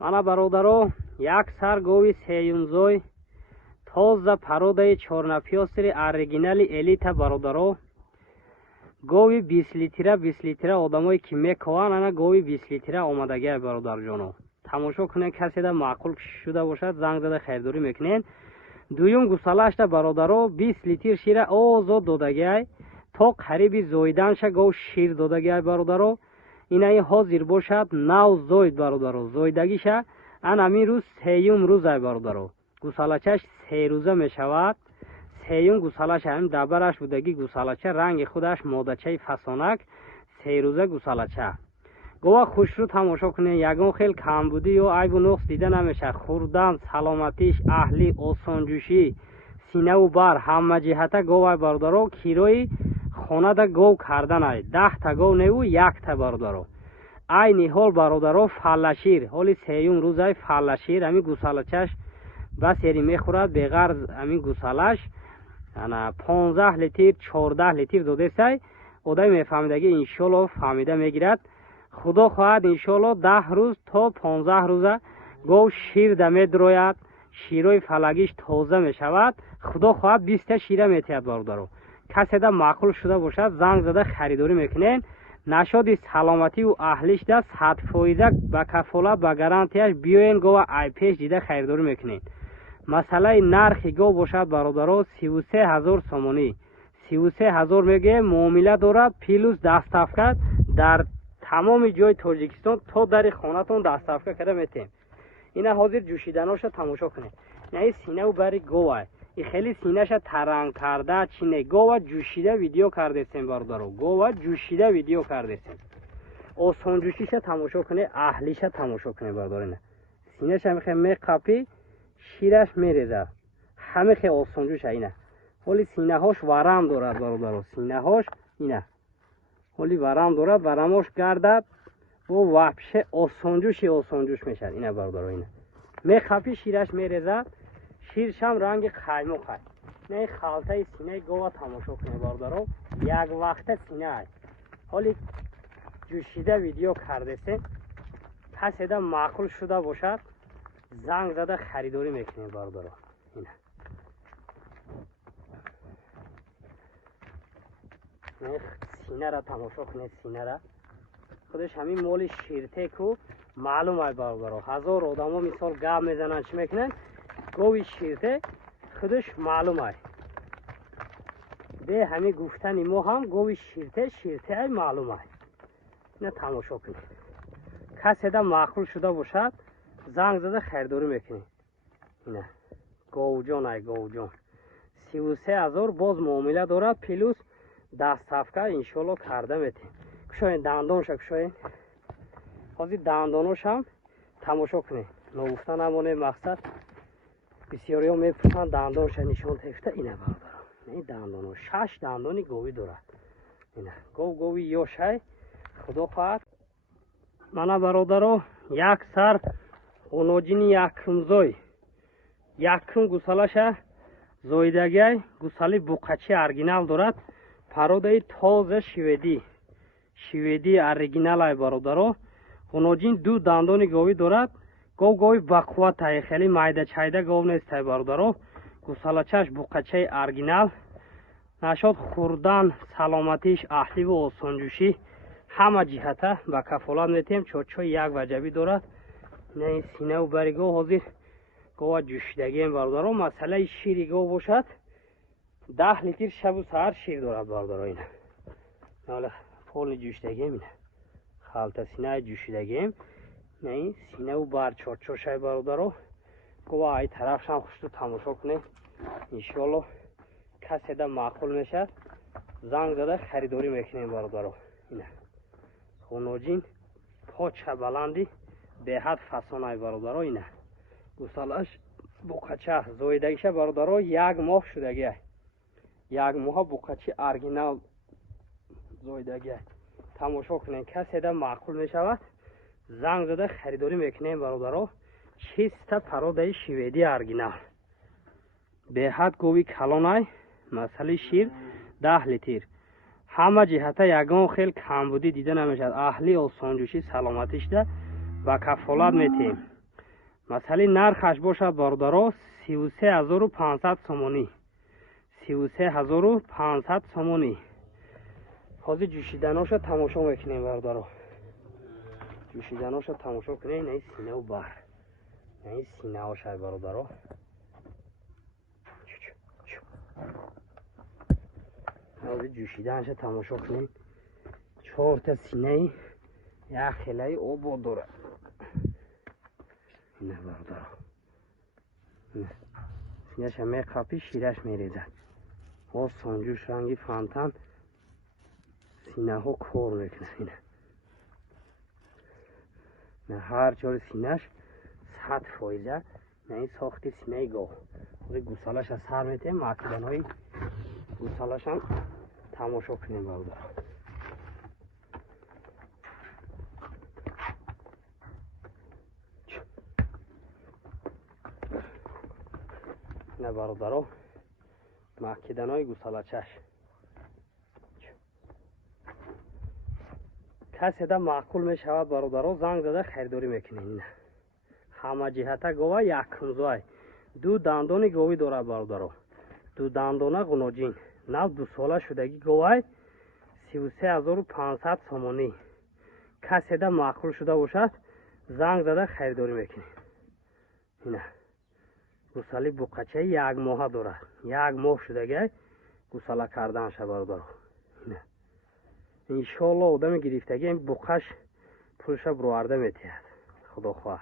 мана бародаро як сар гови сеюмзой тоза пародаи чорнафёсери оригинали элита бародаро гови 20 литра одамое ки мекаванд ана гови 20 литра омадагиай бародарҷоно тамошо кунед каседа маъқул шуда бошад занг зада хайрдорӣ мекунед. дуюм гусалашта бародаро 20 литр шира озод додагиай то қариби зоиданша гов шир додагиай бародаро инаи ҳозир бошад нав зоид бародаро зоидагиша ан амин рӯз сеюм рӯзай бародаро гусалачаш серӯза мешавад. сеюм гусалаша ҳамин дабараш будаги гусалача ранги худаш модачаи фасонак серӯза гусалача гова хушрӯ тамошо кунед ягон хел камбудӣ ё айбу нуқс дида намешавад. хурдан саломатиш аҳлӣ осонҷӯшӣ синаву бар ҳама ҷиҳата говай бародаро кирои хонада гов карданай 10 гов неву 1 бародаро айни ҳол бародаро фаллашир ҳоли сеюм рӯзай фаллашир ҳамин гусалачаш бас ери мехӯрад беғарз ҳамин гусалаш 15 литр 14 литр додесай одай мефаҳмидаги иншоалло фаҳмида мегирад. худо хоҳад иншоалло 10 рӯз то 15 рӯза гов шир да медрояд широи фалагиш тоза мешавад. худо хоҳад 20 шира метиҳад бародаро каседа маъқул шуда бошад занг зада харидорӣ мекунед. нашоди саломативу аҳлишда 100% ба кафолат ба гарантияш биёен гова айпеш дида харидорӣ мекунед. масъалаи нархи гов бошад бародаро 33000 сомонӣ 33000 мегӯем муомила дорад плюс даставка дар тамоми ҷои тоҷикистон то дари хонатон даставка карда метем. ина ҳозир ҷӯшиданоша тамошо кунед. яъне синаву бари говай и хеле синаша таранг карда чине гова ҷӯшида видео кардесем бародаро гова ҷӯшида видео кардесем. осонҷӯшиша тамошо кунед аҳлиша тамошо кунед бародаро ина синаша мехе меқапӣ шираш мерезад ҳамехе осонҷӯша ина ҳоли синаҳош варам дорад бародаро синаҳош ина ҳоли варам дорад варамош гардад бо вапше осонҷӯш мешад ина бародаро ина меқапӣ шираш мерезад ширшам ранги қаймоқай не халтаи синаи гова тамошо кунед бародаро як вақта синай ҳоли ҷӯшида видео кардесем каседа маъқул шуда бошад занг зада харидорӣ мекунед бародаро ина синара тамошо кунед синара худаш ҳамин моли ширтеку маълумай бародаро ҳазор одамо мисол гап мезананд чӣ мекунанд гови ширте худаш маълумай бе ҳамин гуфтани мо ҳам гови ширтеай маълумай ина тамошо кунед каседа маъқул шуда бошад занг зада хайрдорӣ мекунед ина говҷон ай говҷон 33000 боз муомила дорад плюс даставка иншоалло карда метем. кушоед дандонша кушоед ҳозир дандоношам тамошо кунед ногуфта намонед мақсад бисёриҳо мепурсанд дандонша нишон тефта ина бародаро не дандоно 6 дандони говӣ дорад ина гови ёшай худо хоҳад мана бародаро як сар оноҷини якумзой якум гусалаша зоидагиай гусали буқачи оригинал дорад пародаи тоза шведӣ оригиналай бародаро оноҷин 2 дандони говӣ дорад гови бақувватай хеле майдачайда гов нестай бародаро гусалачаш буқачаи оригинал нашод хурдан саломатиш аҳливу осонҷӯшӣ ҳама ҷиҳата ба кафолат метем. чочои як ваҷабӣ дорад не синаву бари гов ҳозир гова ҷӯшидагием бародаро масъалаи шири гов бошад 10 литр шабу саҳар шир дорад бародаро ина ҳола полни ҷӯшидагием ина халта синаи ҷӯшидагием не синаву бар чочошай бародаро гова ай тарафшам хушту тамошо кунед иншоалло каседа маъқул мешад занг зада харидорӣ мекунем бародаро ина хоноҷин поча баланди беҳад фасонай бародаро ина гусалаш буқача зоидагиша бародаро 1 моҳ шудагиай 1 моҳа буқачи оригинал зоидагиай тамошо кунед каседа маъқул мешавад занг зада харидорӣ мекунем бародаро чиста пародаи шведӣ оригинал беҳад гови калонай масъалаи шир 10 литр ҳама ҷиҳата ягон хел камбудӣ дида намешавад аҳли осонҷӯшӣ саломатишда ба кафолат метем. масали нархаш бошад бародаро 33500 сомонӣ. 33500 сомонӣ. ҳозир ҷӯшиданоша тамошо мекунем бародаро. ҷӯшиданоша тамошо кунем. ин синаву бар. ин синаошай бародаро. ҳозир ҷӯшиданаша тамошо кунем. 4 та синаи як хелаи обод дорад. ина бародаро. синаша меқапӣ, шираш мерезад. осон ҷӯш ранги фонтан синаҳо кор мекунад. ина ҳар ҷори синаш 100%. ин сохти синаи гов. ҳозир гусалаша сар метем. макиданои гусалашам тамошо кунем бародаро. ина бародаро макиданои гусалачаш. каседа маъқул мешавад бародаро, занг зада хайрдорӣ мекунем. ина ҳама ҷиҳата гова якумзоай. ду дандони говӣ дорад бародаро. ду дандона ғуноҷин. нав 2 сола шудагӣ говай 33500 сомонӣ. каседа маъқул шуда бошад, занг зада хайрдорӣ мекунем. ина гусали буқачаи 1 моҳа дорад. 1 моҳ шудагай гусала карданша бародаро. ина иншоалло одами гирифтаги ин буқаш пулша буроварда метиҳад. худохоҳ.